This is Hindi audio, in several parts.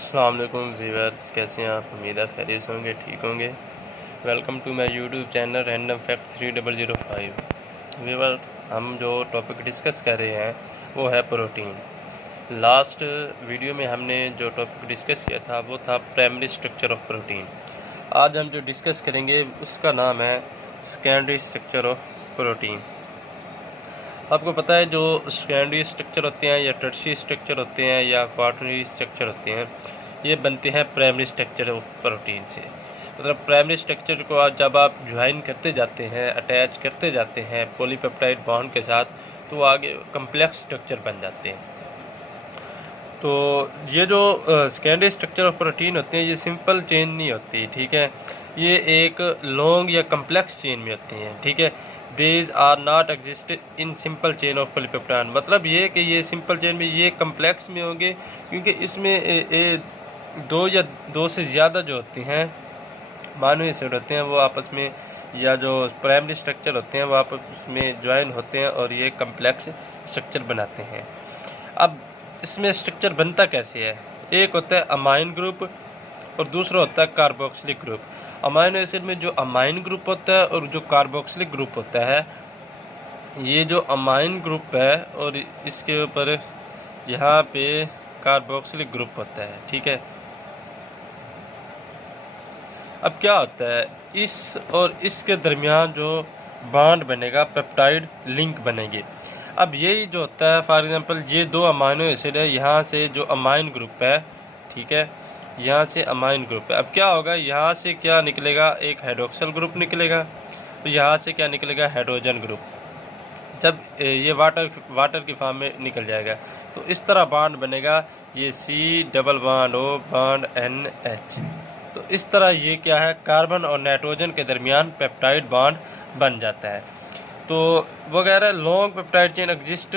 अस्सलाम वालेकुम व्यूअर्स, कैसे हैं आप? उम्मीद है खैरियत से होंगे, ठीक होंगे। Welcome to my YouTube channel random fact 3005। Viewer, हम जो टॉपिक डिस्कस कर रहे हैं वो है प्रोटीन। लास्ट वीडियो में हमने जो टॉपिक डिस्कस किया था वो था प्राइमरी स्ट्रक्चर ऑफ प्रोटीन। आज हम जो डिस्कस करेंगे उसका नाम है सेकेंडरी स्ट्रक्चर ऑफ प्रोटीन। आपको पता है जो सेकेंडरी स्ट्रक्चर होते हैं या टर्शियरी स्ट्रक्चर होते हैं या क्वार्टरनरी स्ट्रक्चर होते हैं, ये बनते हैं प्राइमरी स्ट्रक्चर ऑफ प्रोटीन से। मतलब प्राइमरी स्ट्रक्चर को जब आप ज्वाइन करते जाते हैं, अटैच करते जाते हैं पॉलीपेप्टाइड बॉन्ड के साथ, तो आगे कम्प्लेक्स स्ट्रक्चर बन जाते हैं। तो ये जो सेकेंडरी स्ट्रक्चर ऑफ प्रोटीन होते हैं ये सिंपल चेन नहीं होती, ठीक है। ये एक लॉन्ग या कम्प्लेक्स चेन में होती हैं, ठीक है। These are not exist in simple chain of polypeptide. मतलब ये कि ये सिंपल चेन में, ये कम्प्लेक्स में होंगे क्योंकि इसमें दो से ज़्यादा जो होती हैं मानो एसिड होते हैं वो आपस में, या जो प्राइमरी स्ट्रक्चर होते हैं वो आपस में ज्वाइन होते हैं और ये कम्प्लेक्स स्ट्रक्चर बनाते हैं। अब इसमें स्ट्रक्चर बनता कैसे है? एक होता है अमाइन ग्रुप और दूसरा होता है कार्बोक्सिलिक ग्रुप। अमाइनो एसिड में जो अमाइन ग्रुप होता है और जो कार्बोक्सिलिक ग्रुप होता है, ये जो अमाइन ग्रुप है और इसके ऊपर यहाँ पे कार्बोक्सिलिक ग्रुप होता है, ठीक है। अब क्या होता है, इस और इसके दरमियान जो बॉन्ड बनेगा, पेप्टाइड लिंक बनेगी। अब यही जो होता है, फॉर एग्जांपल ये दो अमाइनो एसिड है, यहाँ से जो अमाइन ग्रुप है, ठीक है, यहाँ से अमाइन ग्रुप है। अब क्या होगा, यहाँ से क्या निकलेगा, एक हाइड्रोक्सिल ग्रुप निकलेगा, तो यहाँ से क्या निकलेगा, हाइड्रोजन ग्रुप। जब ये वाटर की फॉर्म में निकल जाएगा तो इस तरह बॉन्ड बनेगा, ये C+O(N(H). तो इस तरह ये क्या है, कार्बन और नाइट्रोजन के दरमियान पेप्टाइड बॉन्ड बन जाता है। तो वगैरह long peptide chain exist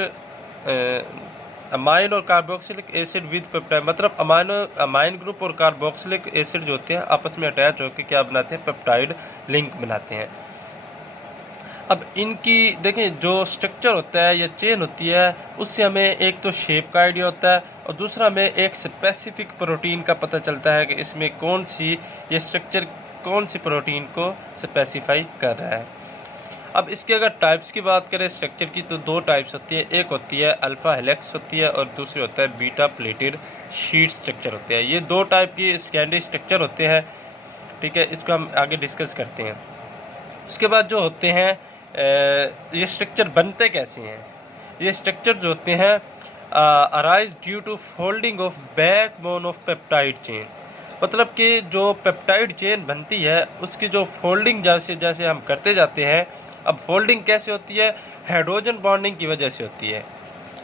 amine और कार्बोक्सिलिक एसिड विद पेप्टाइड। मतलब अमाइन ग्रुप और कार्बोक्सिलिक एसिड जो होते हैं आपस में अटैच होकर क्या बनाते हैं, पेप्टाइड लिंक बनाते हैं। अब इनकी देखें जो स्ट्रक्चर होता है या चेन होती है, उससे हमें एक तो शेप का आइडिया होता है और दूसरा हमें एक स्पेसिफिक प्रोटीन का पता चलता है कि इसमें कौन सी ये स्ट्रक्चर कौन सी प्रोटीन को स्पेसिफाई कर रहा है। अब इसके अगर टाइप्स की बात करें स्ट्रक्चर की, तो दो टाइप्स होती है। एक होती है अल्फ़ा हेलिक्स होती है और दूसरी होता है बीटा प्लेटेड शीट स्ट्रक्चर होते हैं। ये दो टाइप की सेकेंडरी स्ट्रक्चर होते हैं, ठीक है। इसको हम आगे डिस्कस करते हैं। उसके बाद जो होते हैं ये स्ट्रक्चर बनते कैसे हैं। ये स्ट्रक्चर जो होते हैं arise due to folding of backbone of peptide chain. मतलब कि जो पेप्टाइड चेन बनती है उसकी जो फोल्डिंग जैसे जैसे हम करते जाते हैं, अब फोल्डिंग कैसे होती है, हाइड्रोजन बॉन्डिंग की वजह से होती है,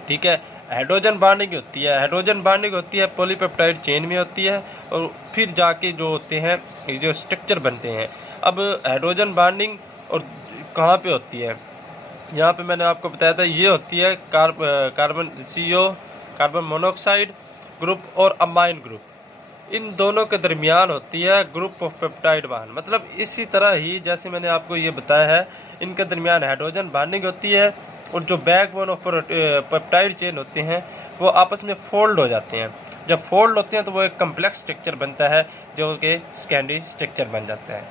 ठीक है। हाइड्रोजन बॉन्डिंग होती है, हाइड्रोजन बॉन्डिंग होती है पॉलीपेप्टाइड चेन में होती है और फिर जाके जो होते हैं जो स्ट्रक्चर बनते हैं। अब हाइड्रोजन बॉन्डिंग और कहाँ पे होती है, यहाँ पे मैंने आपको बताया था, ये होती है carbon CO carbon monoxide group और अमाइन ग्रुप, इन दोनों के दरमियान होती है ग्रुप ऑफ पेप्टाइड बॉन्ड। मतलब इसी तरह ही जैसे मैंने आपको ये बताया है, इनके दरमियान हाइड्रोजन बॉन्डिंग होती है और जो बैकबोन ऑफ पेप्टाइड चेन होते हैं वो आपस में फोल्ड हो जाते हैं। जब फोल्ड होते हैं तो वो एक कम्प्लेक्स स्ट्रक्चर बनता है जो कि सेकेंडरी स्ट्रक्चर बन जाता है।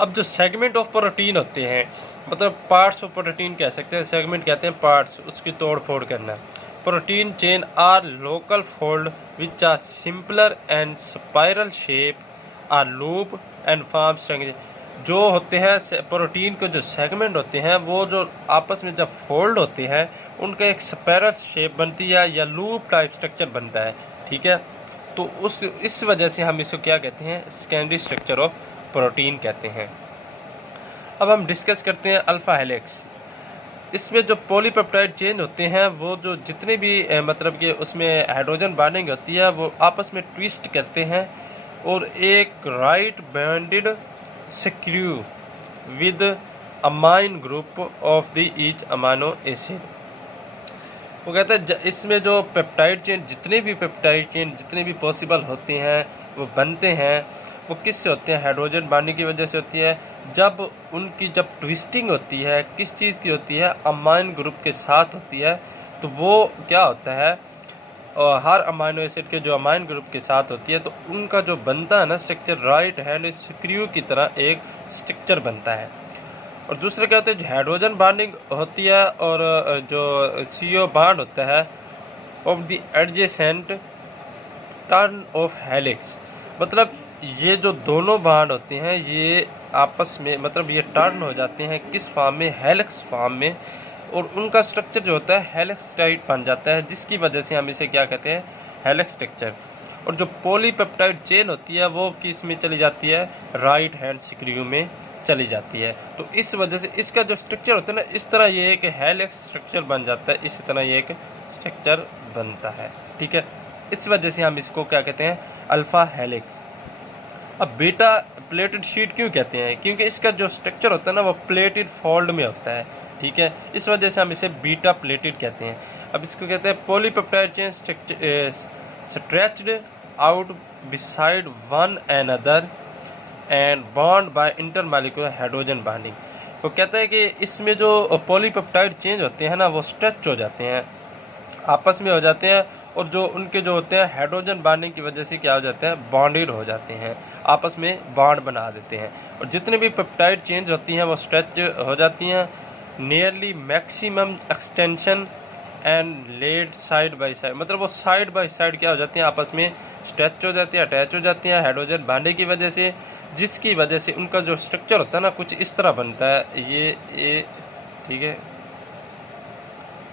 अब जो सेगमेंट ऑफ प्रोटीन होते हैं, मतलब पार्ट्स ऑफ प्रोटीन कह सकते हैं, सेगमेंट कहते हैं पार्ट्स, उसकी तोड़ फोड़ करना। Protein chain are local fold which are simpler and spiral shape are loop and form structure. जो होते हैं प्रोटीन के जो सेगमेंट होते हैं वो जो आपस में जब फोल्ड होते हैं उनका एक स्पाइरल शेप बनती है या लूप टाइप स्ट्रक्चर बनता है, ठीक है। तो इस वजह से हम इसको क्या कहते हैं, सेकेंडरी स्ट्रक्चर ऑफ प्रोटीन कहते हैं। अब हम डिस्कस करते हैं अल्फ़ा हेलिक्स। इसमें जो पॉलीपेप्टाइड चेन होते हैं वो जो जितने भी मतलब कि उसमें हाइड्रोजन बॉन्डिंग होती है वो आपस में ट्विस्ट करते हैं और एक right banded screw with amine group of the each amino acid. वो कहते हैं इसमें जो पेप्टाइड चेन जितने भी पॉसिबल होते हैं वो बनते हैं, वो किससे होते हैं, हाइड्रोजन बॉन्डिंग की वजह से होती है। जब उनकी ट्विस्टिंग होती है किस चीज़ की होती है, अमाइन ग्रुप के साथ होती है, तो वो क्या होता है, हर अमाइनो एसिड के जो अमाइन ग्रुप के साथ होती है तो उनका जो बनता है ना स्ट्रक्चर राइट हैंड स्क्रू की तरह एक स्ट्रक्चर बनता है। और दूसरा क्या होता है, जो हाइड्रोजन बॉन्डिंग होती है और जो CO बॉन्ड होता है of the adjacent turn off helix, मतलब ये जो दोनों बॉन्ड होते हैं ये आपस में मतलब ये टर्न हो जाते हैं किस फॉर्म में, हेलिक्स फॉर्म में, और उनका स्ट्रक्चर जो होता है हेलिक्स टाइप बन जाता है, जिसकी वजह से हम इसे क्या कहते हैं, हेलिक्स स्ट्रक्चर। और जो पॉलीपेप्टाइड चेन होती है वो किस में चली जाती है, राइट हैंड स्क्रू में चली जाती है। तो इस वजह से इसका जो स्ट्रक्चर होता है ना, इस तरह ये एक हेलिक्स स्ट्रक्चर बन जाता है, इसी तरह ये एक स्ट्रक्चर बनता है। ठीक है, इस वजह से हम इसको क्या कहते हैं, अल्फा हेलिक्स। अब बीटा प्लेटेड शीट क्यों कहते हैं, क्योंकि इसका जो स्ट्रक्चर होता है ना वो प्लेटेड फोल्ड में होता है। ठीक है, इस वजह से हम इसे बीटा प्लेटेड कहते हैं। अब इसको कहते हैं polypeptide chain stretched out beside one another and bond by intermolecular hydrogen bonding. तो कहता है कि इसमें जो पॉलीपेप्टाइड चेंज होते हैं ना वो स्ट्रेच हो जाते हैं, आपस में हो जाते हैं, और जो उनके जो होते हैं हाइड्रोजन बॉन्डिंग की वजह से क्या हो जाते हैं, बॉन्डेड हो जाते हैं, आपस में बॉन्ड बना देते हैं। और जितने भी पेप्टाइड चेंज होती हैं वो स्ट्रेच हो जाती हैं, nearly maximum extension and laid side by side, मतलब वो साइड बाय साइड क्या हो जाती हैं, आपस में स्ट्रेच हो जाती हैं, अटैच हो जाती हैं हाइड्रोजन बॉन्डिंग की वजह से, जिसकी वजह से उनका जो स्ट्रक्चर होता है ना कुछ इस तरह बनता है, ये ठीक है,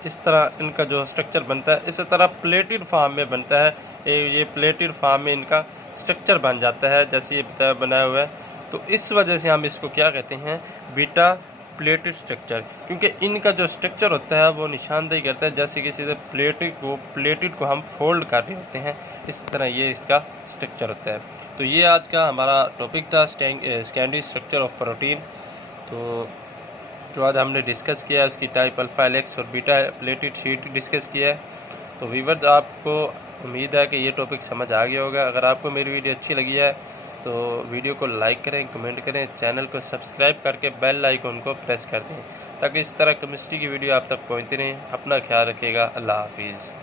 इस तरह इनका जो स्ट्रक्चर बनता है, इस तरह प्लेटेड फॉर्म में बनता है, ये प्लेटेड फॉर्म में इनका स्ट्रक्चर बन जाता है जैसे ये बताया बनाया हुआ है। तो इस वजह से हम इसको क्या कहते हैं, बीटा प्लेटेड स्ट्रक्चर, क्योंकि इनका जो स्ट्रक्चर होता है वो निशानदेही करता है जैसे कि सीधे प्लेटेड को हम फोल्ड कर रहे होते हैं, इस तरह ये इसका स्ट्रक्चर होता है। तो ये आज का हमारा टॉपिक था, सेकेंडरी स्ट्रक्चर ऑफ प्रोटीन। तो जो आज हमने डिस्कस किया है उसकी टाइप अल्फा हेलिक्स और बीटा प्लेटेड शीट डिस्कस किया है। तो व्यूअर्स, आपको उम्मीद है कि ये टॉपिक समझ आ गया होगा। अगर आपको मेरी वीडियो अच्छी लगी है तो वीडियो को लाइक करें, कमेंट करें, चैनल को सब्सक्राइब करके बेल आइकन को प्रेस कर दें ताकि इस तरह केमिस्ट्री की वीडियो आप तक पहुँचती रहें। अपना ख्याल रखिएगा। अल्लाह हाफिज़।